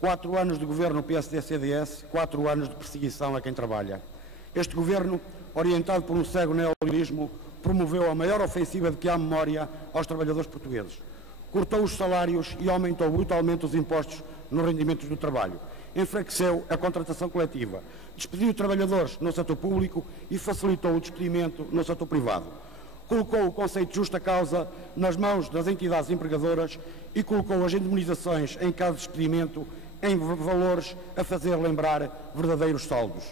4 anos de governo PSD-CDS, 4 anos de perseguição a quem trabalha. Este governo, orientado por um cego neoliberalismo, promoveu a maior ofensiva de que há memória aos trabalhadores portugueses. Cortou os salários e aumentou brutalmente os impostos nos rendimentos do trabalho. Enfraqueceu a contratação coletiva. Despediu trabalhadores no setor público e facilitou o despedimento no setor privado. Colocou o conceito de justa causa nas mãos das entidades empregadoras e colocou as indemnizações em caso de despedimento em valores a fazer lembrar verdadeiros saldos.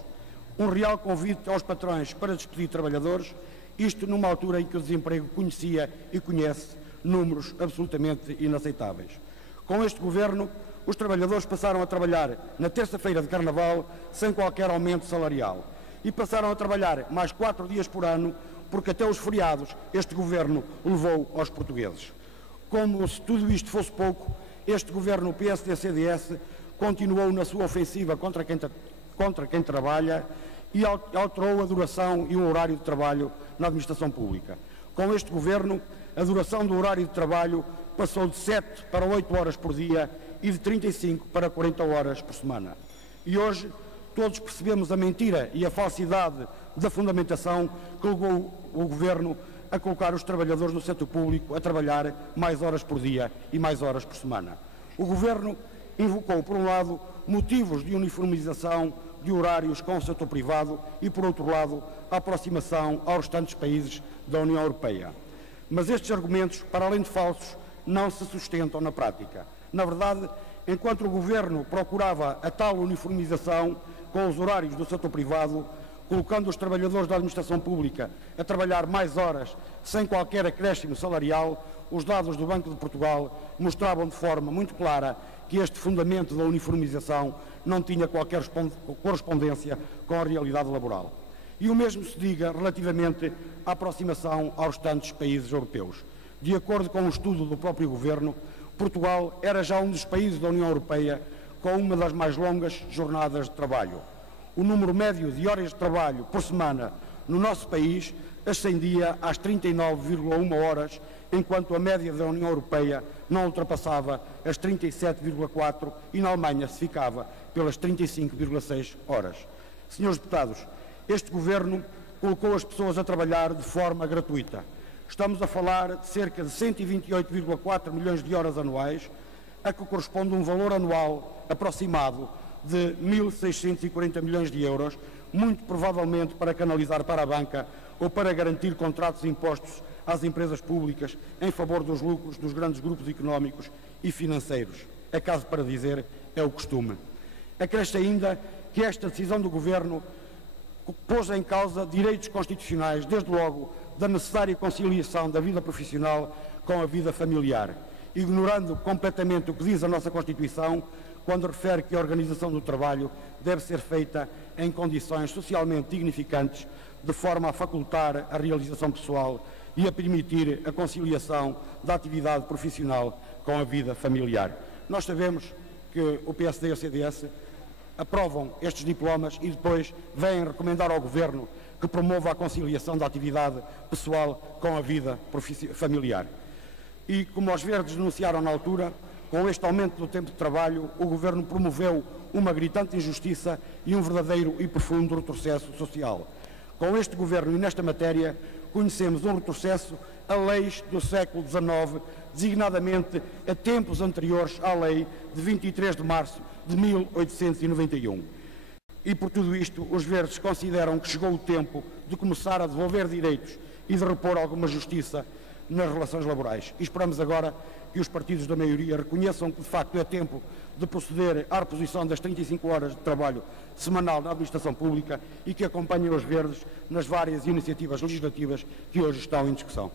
Um real convite aos patrões para despedir trabalhadores, isto numa altura em que o desemprego conhecia e conhece números absolutamente inaceitáveis. Com este governo, os trabalhadores passaram a trabalhar na terça-feira de Carnaval sem qualquer aumento salarial e passaram a trabalhar mais 4 dias por ano, porque até os feriados este governo levou aos portugueses. Como se tudo isto fosse pouco, este governo PSD-CDS continuou na sua ofensiva contra quem trabalha e alterou a duração e o horário de trabalho na administração pública. Com este governo, a duração do horário de trabalho passou de 7 para 8 horas por dia e de 35 para 40 horas por semana. E hoje todos percebemos a mentira e a falsidade da fundamentação que levou o governo a colocar os trabalhadores no setor público a trabalhar mais horas por dia e mais horas por semana. O governo invocou, por um lado, motivos de uniformização de horários com o setor privado e, por outro lado, a aproximação aos restantes países da União Europeia. Mas estes argumentos, para além de falsos, não se sustentam na prática. Na verdade, enquanto o governo procurava a tal uniformização com os horários do setor privado, colocando os trabalhadores da administração pública a trabalhar mais horas sem qualquer acréscimo salarial, os dados do Banco de Portugal mostravam de forma muito clara que este fundamento da uniformização não tinha qualquer correspondência com a realidade laboral. E o mesmo se diga relativamente à aproximação aos restantes países europeus. De acordo com um estudo do próprio governo, Portugal era já um dos países da União Europeia com uma das mais longas jornadas de trabalho. O número médio de horas de trabalho por semana no nosso país ascendia às 39,1 horas, enquanto a média da União Europeia não ultrapassava as 37,4 e na Alemanha se ficava pelas 35,6 horas. Senhores deputados, este governo colocou as pessoas a trabalhar de forma gratuita. Estamos a falar de cerca de 128,4 milhões de horas anuais, a que corresponde um valor anual aproximado de 1.640 milhões de euros, muito provavelmente para canalizar para a banca ou para garantir contratos impostos às empresas públicas em favor dos lucros dos grandes grupos económicos e financeiros. Acaso para dizer, é o costume. Acresce ainda que esta decisão do governo pôs em causa direitos constitucionais, desde logo da necessária conciliação da vida profissional com a vida familiar, ignorando completamente o que diz a nossa Constituição quando refere que a organização do trabalho deve ser feita em condições socialmente dignificantes, de forma a facultar a realização pessoal e a permitir a conciliação da atividade profissional com a vida familiar. Nós sabemos que o PSD e o CDS aprovam estes diplomas e depois vêm recomendar ao Governo que promova a conciliação da atividade pessoal com a vida familiar. E, como os Verdes denunciaram na altura, com este aumento do tempo de trabalho, o Governo promoveu uma gritante injustiça e um verdadeiro e profundo retrocesso social. Com este Governo e nesta matéria, conhecemos um retrocesso a leis do século XIX, designadamente a tempos anteriores à lei de 23 de março de 1891. E por tudo isto, os Verdes consideram que chegou o tempo de começar a devolver direitos e de repor alguma justiça nas relações laborais. E esperamos agora que os partidos da maioria reconheçam que, de facto, é tempo de proceder à reposição das 35 horas de trabalho semanal na administração pública e que acompanhem os Verdes nas várias iniciativas legislativas que hoje estão em discussão.